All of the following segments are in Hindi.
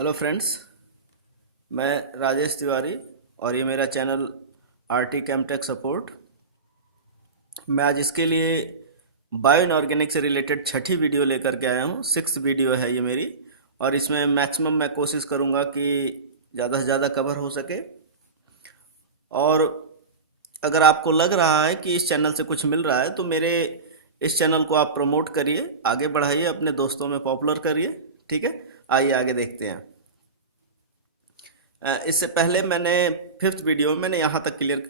हेलो फ्रेंड्स, मैं राजेश तिवारी और ये मेरा चैनल आरटी कैमटेक सपोर्ट। मैं आज इसके लिए बायो इनऑर्गेनिक से रिलेटेड छठी वीडियो लेकर के आया हूँ। 6th वीडियो है ये मेरी, और इसमें मैक्सिमम मैं कोशिश करूँगा कि ज़्यादा से ज़्यादा कवर हो सके। और अगर आपको लग रहा है कि इस चैनल से कुछ मिल रहा है तो मेरे इस चैनल को आप प्रमोट करिए, आगे बढ़ाइए, अपने दोस्तों में पॉपुलर करिए। ठीक है, आइए आगे देखते हैं। इससे पहले मैंने 5th वीडियो में मैंने यहाँ तक क्लियर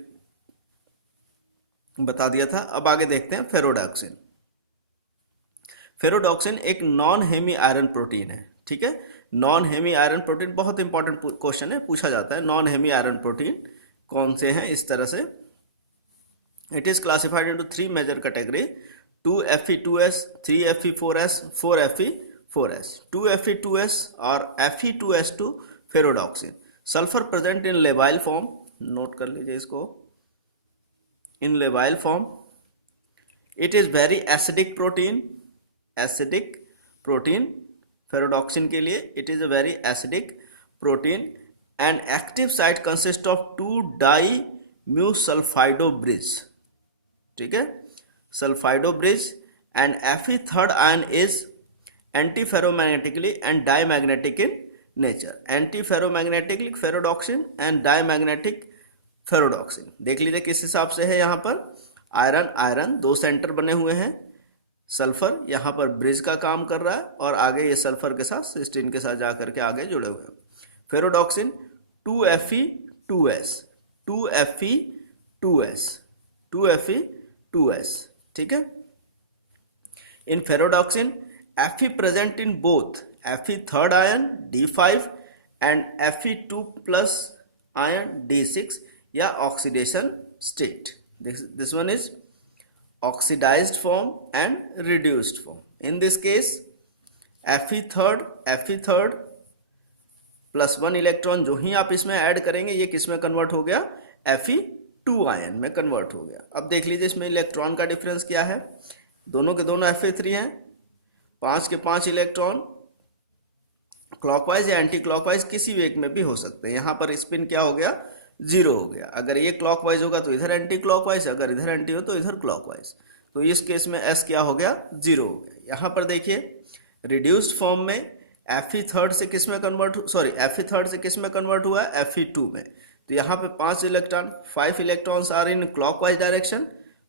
बता दिया था। अब आगे देखते हैं फेरोडॉक्सिन। फेरोडॉक्सिन एक नॉन हेमी आयरन प्रोटीन है। ठीक है, नॉन हेमी आयरन प्रोटीन बहुत इंपॉर्टेंट क्वेश्चन है, पूछा जाता है नॉन हेमी आयरन प्रोटीन कौन से हैं। इस तरह से it is classified into 3 major category: 2Fe2S, 3Fe4S, 4Fe4S। 2Fe2S और Fe2S2 ferredoxin. Sulphur present in labile form, note कर लीजिए इसको, in labile form. It is very acidic protein, acidic protein ferredoxin के लिए। It is a very acidic protein and active site consist of 2 di mu sulphido bridge. ठीक है, sulphido bridge and Fe third ion is antiferromagnetically and diamagnetic in nature. Anti ferromagnetic ferredoxin and diamagnetic ferredoxin. देख लीजिए किस हिसाब से है। यहाँ पर आयरन आयरन 2 सेंटर बने हुए हैं, सल्फर यहाँ पर ब्रिज का काम कर रहा है और आगे ये सल्फर के साथ सिस्टीन के साथ जा करके आगे जुड़े हुए हैं। फेरोडॉक्सिन 2Fe2S, 2Fe2S, 2Fe2S। ठीक है, इन फेरोडॉक्सिन Fe present in both Fe third ion D5 and Fe2 plus ion D6 या oxidation state. This one is oxidized form and reduced form. In this case Fe third plus 1 electron जो ही आप इसमें ऐड करेंगे ये किस में कन्वर्ट हो गया? Fe2 आयन में कन्वर्ट हो गया। अब देख लीजिए इसमें इलेक्ट्रॉन का डिफरेंस क्या है। दोनों के दोनों Fe3 हैं, 5 के 5 इलेक्ट्रॉन क्लॉकवाइज या एंटी क्लॉकवाइज किसी वेग में भी हो सकते हैं। यहाँ पर स्पिन क्या हो गया? 0 हो गया। अगर ये क्लॉकवाइज होगा तो इधर एंटी क्लॉकवाइज, अगर इधर एंटी हो तो इधर क्लॉकवाइज। तो इस केस में S क्या हो गया? 0 हो गया। यहाँ पर देखिए रिड्यूस्ड फॉर्म में Fe थर्ड से किस में कन्वर्ट, Fe थर्ड से किस में कन्वर्ट हुआ है? Fe2 में। तो यहाँ पे 5 electron, 5 electrons are in clockwise direction,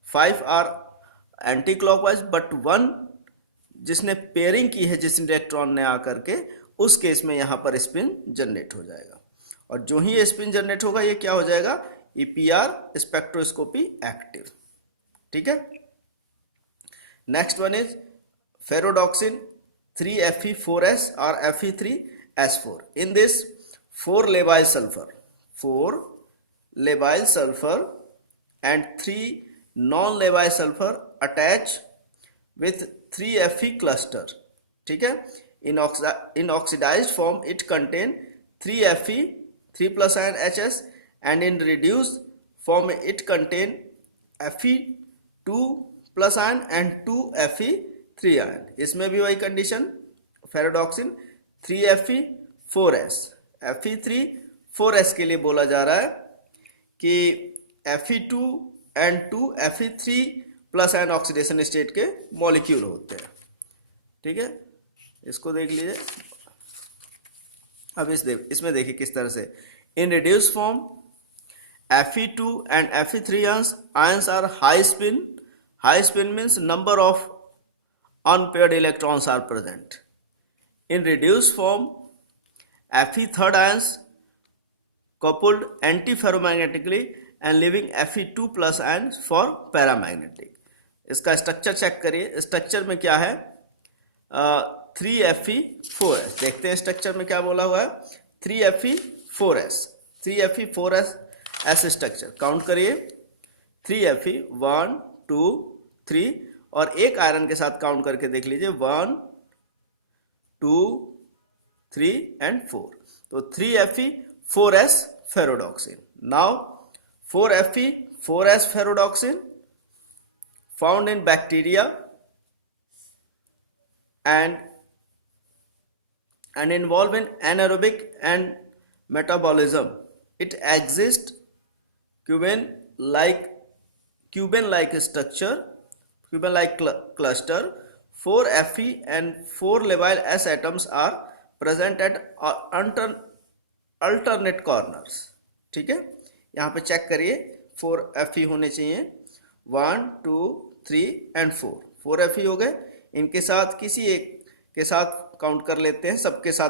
5 are anti clockwise, but 1 जिसने पेयरिंग की है जिस इलेक्ट्रॉन ने आकर के, उस केस में यहाँ पर स्पिन जनरेट हो जाएगा। और जो ही ये स्पिन जनरेट होगा ये क्या हो जाएगा? EPR spectroscopy active. ठीक है, नेक्स्ट वन इज फेरोडॉक्सिन 3Fe4S और Fe3S4। In this 4 labile sulfur and 3 non-labile sulfur attach with 3Fe cluster. ठीक है, in oxidized form it contain 3Fe 3 plus ion HS and in reduced form it contain Fe2 plus ion and 2Fe3 ion। इसमें भी वही कंडीशन, फेरोडॉक्सिन 3Fe4S, Fe3 4S के लिए बोला जा रहा है कि Fe2 and 2Fe3 plus ion oxidation state के मॉलिक्यूल होते हैं। ठीक है, इसको देख लीजिए। अब इसमें देखिए किस तरह से in reduce form Fe2 and Fe3 ions are high spin. High spin means number of unpaired electrons are present. In reduce form Fe third ions coupled anti-ferromagnetically and leaving Fe2 plus ions for paramagnetic। इसका स्ट्रक्चर चेक करिए। स्ट्रक्चर में क्या है? 3Fe4S। देखते हैं स्ट्रक्चर में क्या बोला हुआ है। 3Fe4S, 3Fe4S ऐसे स्ट्रक्चर काउंट करिए। 3Fe 1 2 3 और एक आयरन के साथ काउंट करके देख लीजिए 1 2 3 एंड 4। तो 3Fe4S ferredoxin. Now 4Fe4S ferredoxin found in bacteria and and involved in anaerobic and metabolism. It exists Cuban like structure, Cuban like cluster. 4 Fe and 4 labile S atoms are present at alternate corners. ठीक है, यहाँ पे चेक करिए 4 Fe होने चाहिए, 1 2 3 एंड 4 Fe हो गए। इनके साथ किसी एक के साथ काउंट कर लेते हैं, सबके साथ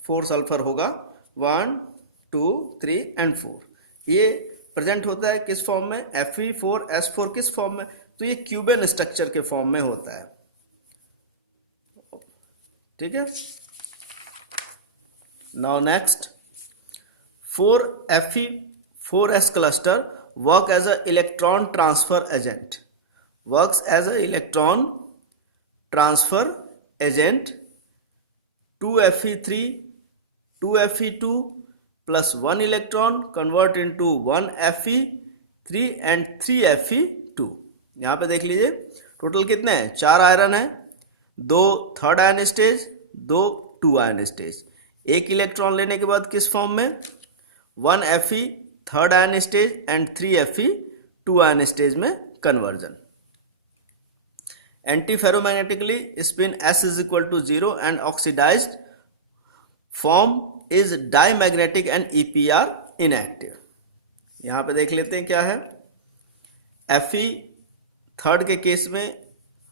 4 सल्फर होगा, 1 2 3 एंड 4। ये प्रेजेंट होता है किस फॉर्म में, Fe4S4 किस फॉर्म में, तो ये क्यूबन स्ट्रक्चर के फॉर्म में होता है। ठीक है, now next 4Fe4S cluster work as a electron transfer agent, works as a electron transfer agent। 2Fe3 2Fe2 plus 1 electron convert into 1 Fe3 and 3 Fe2। यहाँ पे देख लीजिए टोटल कितने हैं, 4 आयरन है, 2 third ion stage, 2 2 ion stage. एक इलेक्ट्रॉन लेने के बाद किस फॉर्म में, 1 Fe third ion stage and 3 Fe 2 ion stage में conversion. Anti ferromagnetically spin S is equal to 0 and oxidized form is diamagnetic and EPR inactive। यहाँ पे देख लेते हैं क्या है, Fe थर्ड के केस में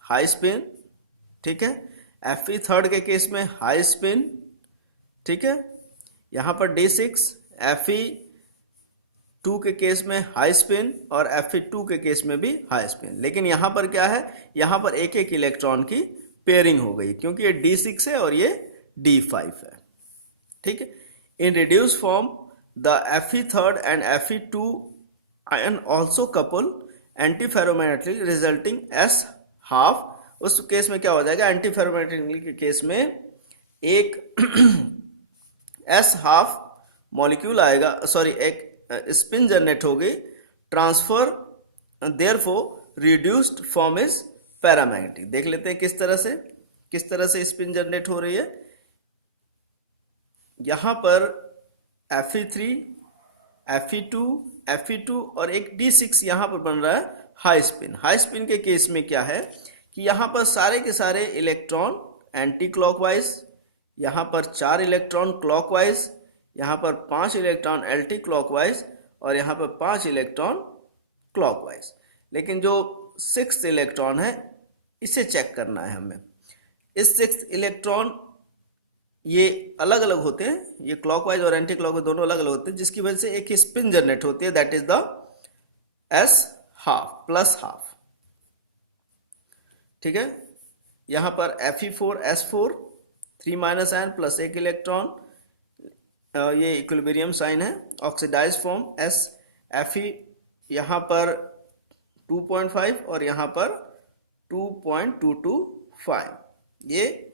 हाई स्पिन, ठीक है, Fe थर्ड के केस में हाई स्पिन, ठीक है। यहाँ पर D6 Fe2 के केस में हाई स्पिन और Fe2 के केस में भी हाई स्पिन, लेकिन यहाँ पर क्या है, यहाँ पर एक एक इलेक्ट्रॉन की पेयरिंग हो गई क्योंकि ये D6 है और ये D5 है। ठीक है, इन reduce form the Fe third and Fe2 ion also couple anti ferromagnetic resulting S half. उस केस में क्या हो जाएगा, एंटी फेरोमैग्नेटिक के केस में एक S हाफ मॉलिक्यूल आएगा, सॉरी एक स्पिन जनरेट होगी, transfer therefore reduced form is paramagnetic. देख लेते हैं किस तरह से स्पिन जनरेट हो रही है। यहाँ पर Fe3 Fe2 और एक D6 यहाँ पर बन रहा है हाई स्पिन। हाई स्पिन के केस में क्या है कि यहाँ पर सारे के सारे इलेक्ट्रॉन एंटी क्लॉकवाइज, यहाँ पर 4 इलेक्ट्रॉन क्लॉकवाइज, यहाँ पर 5 इलेक्ट्रॉन एंटी क्लॉकवाइज और यहाँ पर 5 इलेक्ट्रॉन क्लॉकवाइज। लेकिन जो 6th इलेक्ट्रॉन है इसे चेक करना है हमें। इस 6th इलेक्ट्रॉन ये अलग अलग होते हैं, ये क्लॉकवाइज और एंटी क्लॉकवाइज दोनों अलग अलग होते हैं, जिसकी वजह से एक स्पिन जनरेट होती है, that is the S half plus half. ठीक है, यहाँ पर Fe4S4 3 माइनस आयन प्लस एक इलेक्ट्रॉन, ये इक्विलिब्रियम साइन है, ऑक्सीडाइज फॉर्म S Fe यहाँ पर 2.5 और यहाँ पर 2.225, ये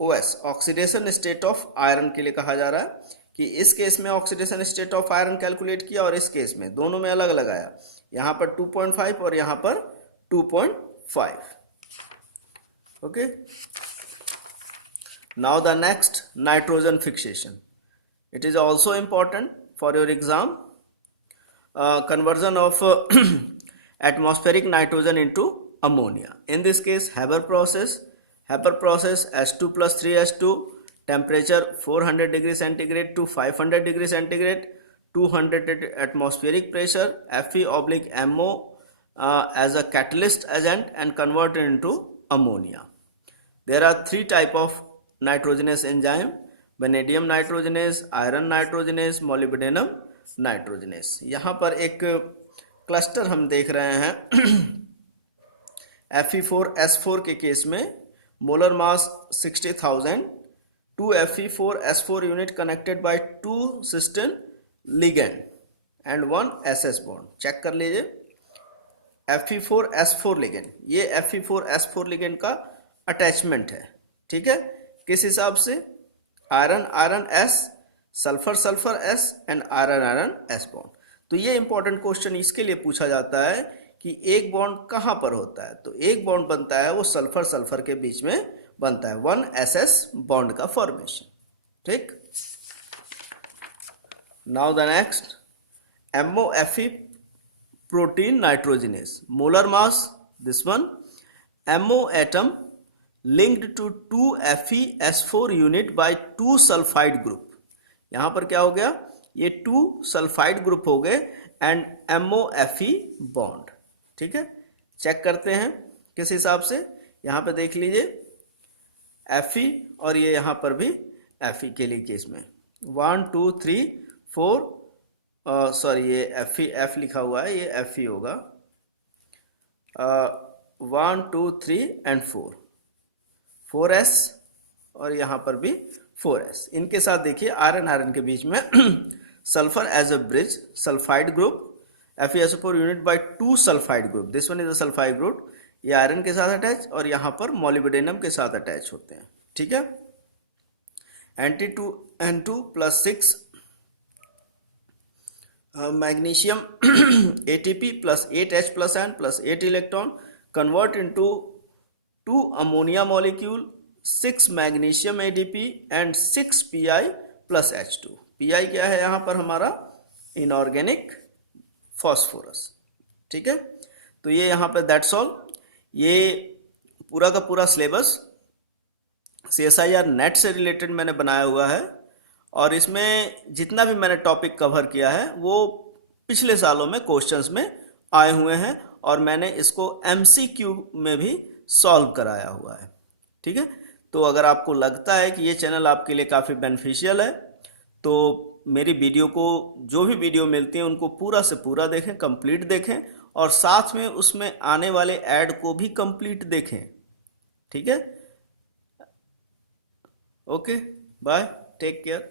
OS oxidation state of iron के लिए कहा जा रहा है कि इस केस में oxidation state of iron calculate किया और इस केस में दोनों में अलग अलग आया, यहाँ पर 2.5 और यहाँ पर 2.5। Okay, now the next nitrogen fixation, it is also important for your exam, conversion of atmospheric nitrogen into ammonia. In this case, Haber process S2 plus 3S2, temperature 400 degree centigrade to 500 degree centigrade, 200 atmospheric pressure, Fe/MO as a catalyst agent and converted into ammonia. There are 3 type of nitrogenous enzyme, vanadium nitrogenase, iron nitrogenase, molybdenum nitrogenase. यहाँ पर एक क्लस्टर हम देख रहे हैं Fe4S4 के केस में molar mass 60,000, 2 Fe4S4 unit connected by 2 cysteine ligand and 1 SS bond. Check कर लीजिए Fe4S4 लिगेंड, ये Fe4S4 लिगेंड का अटैचमेंट है। ठीक है, किस हिसाब से, iron iron S, sulphur sulphur S and iron iron S bond. तो ये इंपॉर्टेंट क्वेश्चन इसके लिए पूछा जाता है कि एक बॉन्ड कहाँ पर होता है, तो एक बॉन्ड बनता है वो सल्फर सल्फर के बीच में बनता है 1s बॉन्ड का फॉर्मेशन। ठीक, now the next MOFE protein nitrogenase, molar mass this one, MO atom linked to 2FeS4 unit by 2 sulfide group। यहां पर क्या हो गया, ये 2 सल्फाइड ग्रुप हो गए एंड MOFE बॉन्ड। ठीक है, चेक करते हैं किस हिसाब से, यहां पे देख लीजिए Fe और ये यहां पर भी Fe के लिए केस में 1 2 3 4 सॉरी ये F लिखा हुआ है, ये Fe होगा 1 2 3 एंड 4s और यहाँ पर भी 4s। इनके साथ देखिए आयरन के बीच में sulphur as a bridge, sulphide group FeSO4 unit by 2 sulphide group, this one is a sulphide group, ये आयरन के साथ अटैच और यहाँ पर मोलिब्डेनम के साथ अटैच होते हैं। ठीक है, N2 magnesium ATP plus 8H plus N plus 8 electron convert into 2 ammonia molecule, 6 magnesium ADP and 6 Pi plus H2। Pi क्या है यहाँ पर हमारा इनऑर्गेनिक फॉस्फोरस। ठीक है, तो ये यहाँ पे दैट्स ऑल, ये पूरा का पूरा सिलेबस CSIR नेट से रिलेटेड मैंने बनाया हुआ है और इसमें जितना भी मैंने टॉपिक कवर किया है वो पिछले सालों में क्वेश्चंस में आए हुए हैं और मैंने इसको MCQ में भी सॉल्व कराया हुआ है। ठीक है, तो अगर आपको लगता है कि ये चैनल आपके लिए काफ़ी बेनिफिशियल है तो मेरी वीडियो को, जो भी वीडियो मिलती है उनको पूरा से पूरा देखें, कंप्लीट देखें और साथ में उसमें आने वाले ऐड को भी कंप्लीट देखें। ठीक है, ओके, बाय, टेक केयर।